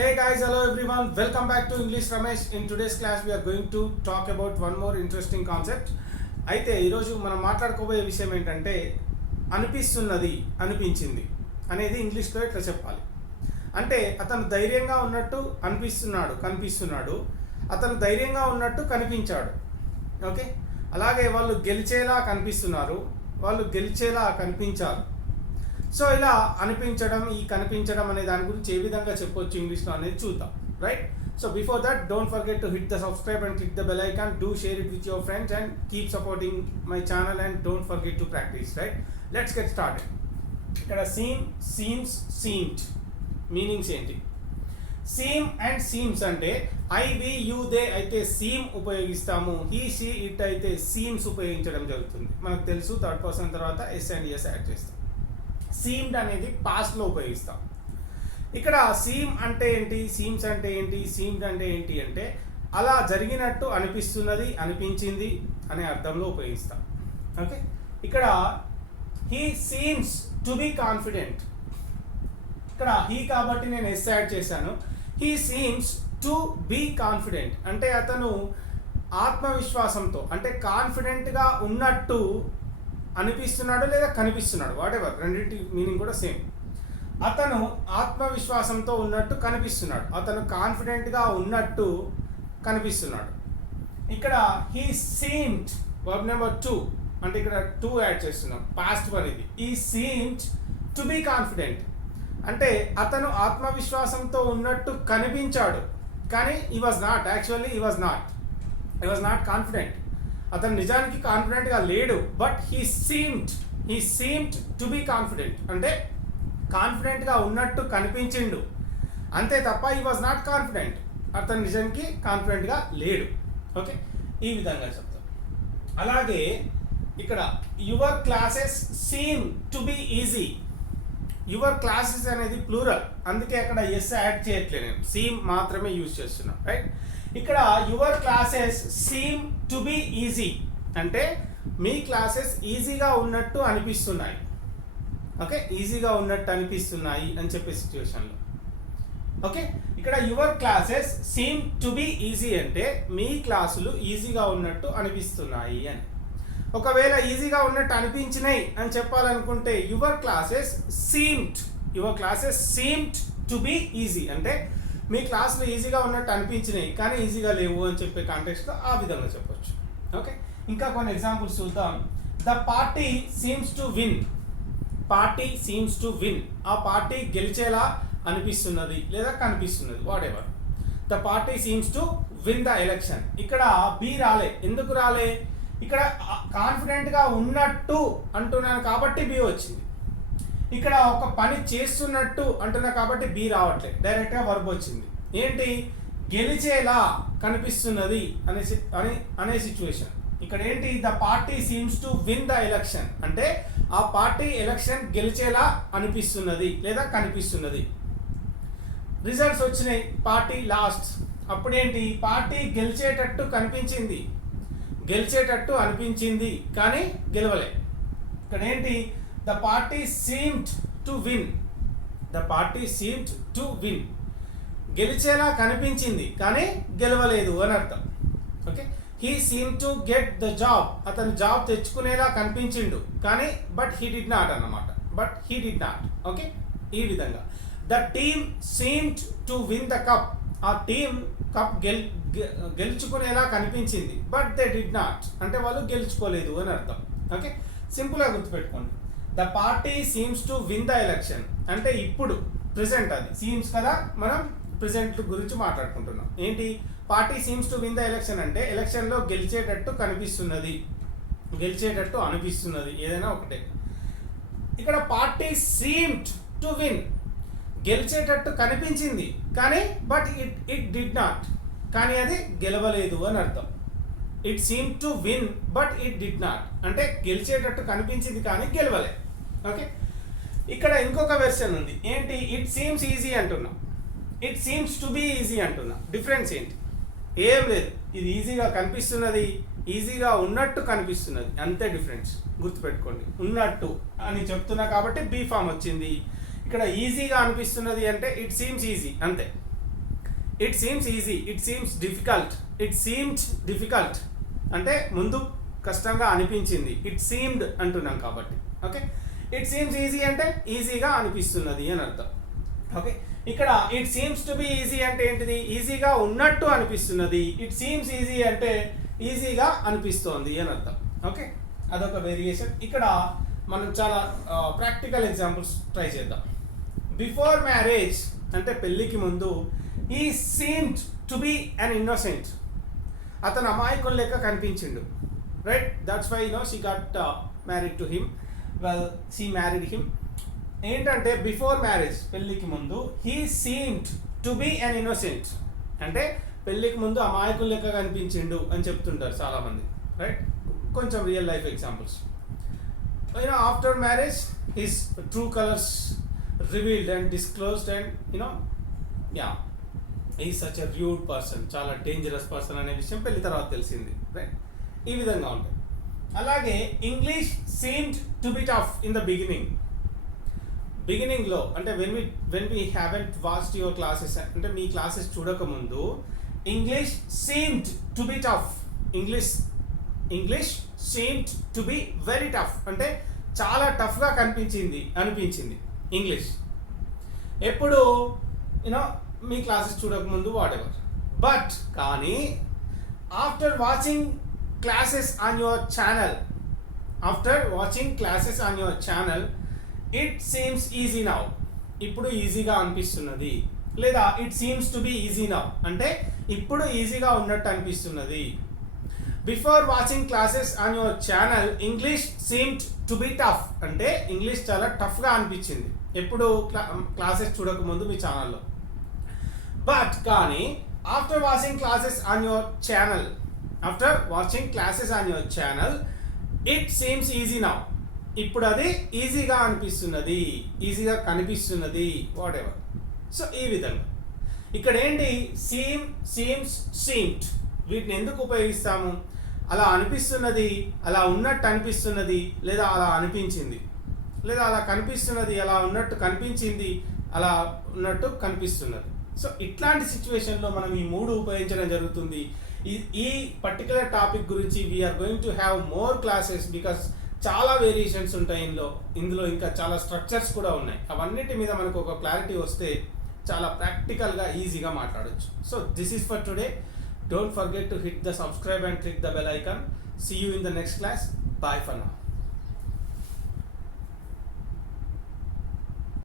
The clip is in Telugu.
Hey guys, hello everyone. Welcome back to English Ramesh. In today's class, we are going to talk about one more interesting concept. అయితే ఈరోజు మనం మాట్లాడుకోబోయే విషయం ఏంటంటే అనిపిస్తున్నది అనిపించింది అనేది ఇంగ్లీష్లో ఇట్లా చెప్పాలి. అంటే అతను ధైర్యంగా ఉన్నట్టు కనిపిస్తున్నాడు. అతను ధైర్యంగా ఉన్నట్టు కనిపించాడు. ఓకే, అలాగే వాళ్ళు గెలిచేలా కనిపిస్తున్నారు, వాళ్ళు గెలిచేలా కనిపించారు. సో ఇలా కనిపించడం అనే దాని గురించి ఏ విధంగా చెప్పొచ్చు ఇంగ్లీష్లో అనేది చూద్దాం, right? So before that don't forget to hit the subscribe and click the bell icon, do share it with your friends and keep supporting my channel and don't forget to practice, right? Let's get started. ఇక్కడ సీమ్స్, సీమ్డ్ మీనింగ్స్ ఏంటి? సీమ్ అండ్ సీమ్స్ అంటే దే అయితే సీమ్ ఉపయోగిస్తాము, హీ షీ ఇట్ అయితే సీమ్స్ ఉపయోగించడం జరుగుతుంది. మనకు తెలుసు థర్డ్ పర్సన్ తర్వాత ఎస్ అండ్ ఎస్ యాడ్ చేస్తాం. సీమ్డ్ అనేది పాస్ట్లో ఉపయోగిస్తాం. ఇక్కడ సీమ్ అంటే ఏంటి, సీమ్స్ అంటే ఏంటి, సీమ్డ్ అంటే ఏంటి అంటే అలా జరిగినట్టు అనిపిస్తున్నది, అనిపించింది అనే అర్థంలో ఉపయోగిస్తాం. ఓకే, ఇక్కడ he seems to be confident. ఇక్కడ హీ కాబట్టి నేను ఎస్ యాడ్ చేశాను. He seems to be confident అంటే అతను ఆత్మవిశ్వాసంతో అంటే కాన్ఫిడెంట్గా ఉన్నట్టు అనిపిస్తున్నాడు లేదా కనిపిస్తున్నాడు, వాట్ ఎవర్, రెండింటి మీనింగ్ కూడా సేమ్. అతను ఆత్మవిశ్వాసంతో ఉన్నట్టు కనిపిస్తున్నాడు, అతను కాన్ఫిడెంట్గా ఉన్నట్టు కనిపిస్తున్నాడు. ఇక్కడ హీ సీమ్డ్ వర్బ్ నెంబర్ 2 అంటే ఇక్కడ 2 యాడ్ చేస్తున్నాం, పాస్ట్ వన్ ఇది. ఈ సీమ్డ్ టు బీ కాన్ఫిడెంట్ అంటే అతను ఆత్మవిశ్వాసంతో ఉన్నట్టు కనిపించాడు, కానీ ఈ వాజ్ నాట్ కాన్ఫిడెంట్. అతను నిజానికి కాన్ఫిడెంట్గా లేడు, but he seemed to be confident అంటే కాన్ఫిడెంట్గా ఉన్నట్టు కనిపించిండు, అంతే తప్ప హీ వాజ్ నాట్ కాన్ఫిడెంట్, అతను నిజానికి కాన్ఫిడెంట్గా లేడు. ఓకే, ఈ విధంగా చెప్తాం. అలాగే ఇక్కడ your classes seem to be easy. Your classes అనేది ప్లూరల్, అందుకే అక్కడ ఎస్ యాడ్ చేయట్లేదు, నేను సీమ్ మాత్రమే యూజ్ చేస్తున్నాను, రైట్? ఇక్కడ your classes seem to be easy అంటే మీ క్లాసెస్ ఈజీగా ఉన్నట్టు అనిపిస్తున్నాయి. ఓకే, ఈజీగా ఉన్నట్టు అనిపిస్తున్నాయి అని చెప్పే సిచ్యువేషన్లో. ఓకే, ఇక్కడ your classes seem to be easy అంటే మీ క్లాసులు ఈజీగా ఉన్నట్టు అనిపిస్తున్నాయి అని. ఒకవేళ ఈజీగా ఉన్నట్టు అనిపించినాయి అని చెప్పాలనుకుంటే your classes seemed to be easy అంటే మీ క్లాస్లో ఈజీగా ఉన్నట్టు అనిపించినాయి కానీ ఈజీగా లేవు అని చెప్పే కాంటెక్స్ట్లో ఆ విధంగా చెప్పొచ్చు. ఓకే, ఇంకా కొన్ని ఎగ్జాంపుల్స్ చూద్దాం. The party seems to win. ఆ పార్టీ గెలిచేలా అనిపిస్తున్నది లేదా కనిపిస్తున్నది, what ever. The party seems to win the election. ఇక్కడ బి రాలే, ఎందుకు రాలే? ఇక్కడ కాన్ఫిడెంట్గా ఉన్నట్టు అంటున్నాను కాబట్టి బి వచ్చింది. ఇక్కడ ఒక పని చేస్తున్నట్టు అంటున్నా కాబట్టి బి రావట్లేదు, డైరెక్ట్గా వర్బ్ వచ్చింది. ఏంటి? గెలిచేలా కనిపిస్తున్నది అనే సిచ్యువేషన్. ఇక్కడ ఏంటి? The party seems to win the election అంటే ఆ పార్టీ ఎలక్షన్ గెలిచేలా అనిపిస్తున్నది లేదా కనిపిస్తున్నది. రిజల్ట్స్ వచ్చినాయి, పార్టీ లాస్ట్. అప్పుడేంటి? పార్టీ గెలిచేటట్టు అనిపించింది కానీ గెలవలే. ఇక్కడ ఏంటి? The party seemed to win గెలిచేలా కనిపించింది కానీ గెలవలేదు అని అర్థం. Okay, he seem to get the job. అతను జాబ్ తెచ్చుకునేలా కనిపించిండు కానీ but he did not. Okay, ఈ విధంగా. The team seemed to win the cup. ఆ టీమ్ కప్ గెలుచుకునేలా కనిపించింది బట్ దే డిడ్ నాట్ అంటే వాళ్ళు గెలుచుకోలేదు అని అర్థం. ఓకే, సింపుల్గా గుర్తుపెట్టుకోండి. The party seems to win the election అంటే ఇప్పుడు ప్రెసెంట్, అది సీమ్స్ కదా, మనం ప్రెసెంట్ గురించి మాట్లాడుకుంటున్నాం. ఏంటి? Party seems to win the election అంటే ఎలక్షన్లో గెలిచేటట్టు అనిపిస్తున్నది, ఏదైనా ఒకటే. ఇక్కడ పార్టీ సీమ్డ్ టు విన్ గెలిచేటట్టు కనిపించింది కానీ బట్ ఇట్ డిడ్ నాట్ కానీ అది గెలవలేదు అని అర్థం. It seem to win but it did not అంటే గెలిచేటట్టు కనిపించింది కానీ గెలవలే. ఓకే, ఇక్కడ ఇంకొక వెర్షన్ ఉంది. ఏంటి? ఇట్ సీమ్స్ ఈజీ అంటున్నా, it seems to be easy అంటున్నా. డిఫరెన్స్ ఏంటి? ఏం లేదు, ఇది ఈజీగా కనిపిస్తున్నది, ఈజీగా ఉన్నట్టు కనిపిస్తున్నది, అంతే డిఫరెన్స్. గుర్తుపెట్టుకోండి, ఉన్నట్టు అని చెప్తున్నా కాబట్టి బీ ఫామ్ వచ్చింది. ఇక్కడ ఈజీగా అనిపిస్తున్నది అంటే ఇట్ సీమ్స్ ఈజీ, అంతే. It seems easy, it seems difficult, it seemed difficult అంటే ముందు కష్టంగా అనిపించింది, ఇట్ సీమ్డ్ అంటున్నాం కాబట్టి. ఓకే, ఇట్ సీమ్స్ ఈజీ అంటే ఈజీగా అనిపిస్తున్నది అని అర్థం. ఓకే, ఇక్కడ it seems to be easy అంటే ఏంటిది? ఈజీగా ఉన్నట్టు అనిపిస్తున్నది. ఇట్ సీమ్స్ ఈజీ అంటే ఈజీగా అనిపిస్తోంది అని అర్థం. ఓకే, అదొక వేరియేషన్. ఇక్కడ మనం చాలా ప్రాక్టికల్ ఎగ్జాంపుల్స్ ట్రై చేద్దాం. బిఫోర్ మ్యారేజ్ అంటే పెళ్ళికి ముందు ఈ seemed to be an innocent, అతను అమాయకుల లెక్క కనిపించిండు. Right, that's why she got married to him. Well, she married him. ఏంటంటే బిఫోర్ మ్యారేజ్ పెళ్ళికి ముందు he seemed to be an innocent అంటే పెళ్ళికి ముందు అమాయకుల లెక్క కనిపించిండు అని చెప్తుంటారు చాలామంది. రైట్, కొంచెం real life examples. After marriage his true colours revealed and disclosed and ఈ సచ్ ఎ ర్యూడ్ పర్సన్, చాలా డేంజరస్ పర్సన్ అనే విషయం పెళ్లి తర్వాత తెలిసింది. రైట్, ఈ విధంగా ఉంటుంది. అలాగే English seemed to be tough in the బిగినింగ్లో అంటే when we haven't watched your classes అంటే మీ క్లాసెస్ చూడకముందు English seemed to be tough. English seemed to be very tough అంటే చాలా టఫ్గా అనిపించింది ఇంగ్లీష్. ఎప్పుడు మీ క్లాసెస్ చూడకముందు వాటెవర్. బట్ కానీ after watching classes on your channel it seems easy now, ఇప్పుడు ఈజీగా అనిపిస్తున్నది. లేదా it seems to be easy now అంటే ఇప్పుడు ఈజీగా ఉన్నట్టు అనిపిస్తున్నది. Before watching classes on your channel English seemed to be tough అంటే ఇంగ్లీష్ చాలా టఫ్గా అనిపించింది ఎప్పుడు క్లాసెస్ చూడకముందు మీ ఛానల్లో. బట్ కానీ after watching classes on your channel it seems easy now, ఇప్పుడు అది ఈజీగా అనిపిస్తున్నది, ఈజీగా కనిపిస్తున్నది, వాట్ ఎవర్. సో ఈ విధంగా ఇక్కడ ఏంటి సీమ్స్, సీమ్డ్ వీటిని ఎందుకు ఉపయోగిస్తాము? అలా అనిపిస్తున్నది, అలా ఉన్నట్టు అనిపిస్తున్నది, లేదా అలా అనిపించింది, లేదా అలా కనిపిస్తున్నది, అలా ఉన్నట్టు కనిపించింది, అలా ఉన్నట్టు కనిపిస్తున్నది. సో ఇట్లాంటి సిచ్యువేషన్లో మనం ఈ మూడు ఉపయోగించడం జరుగుతుంది. ఈ పర్టికులర్ టాపిక్ గురించి we're going to have more classes because చాలా వేరియేషన్స్ ఉంటాయి ఇందులో ఇంకా చాలా స్ట్రక్చర్స్ కూడా ఉన్నాయి. అవన్నిటి మీద మనకు ఒక క్లారిటీ వస్తే చాలా ప్రాక్టికల్గా ఈజీగా మాట్లాడొచ్చు. So this is for today. Don't forget to hit the subscribe and click the bell icon. See you in the next class. Bye for now.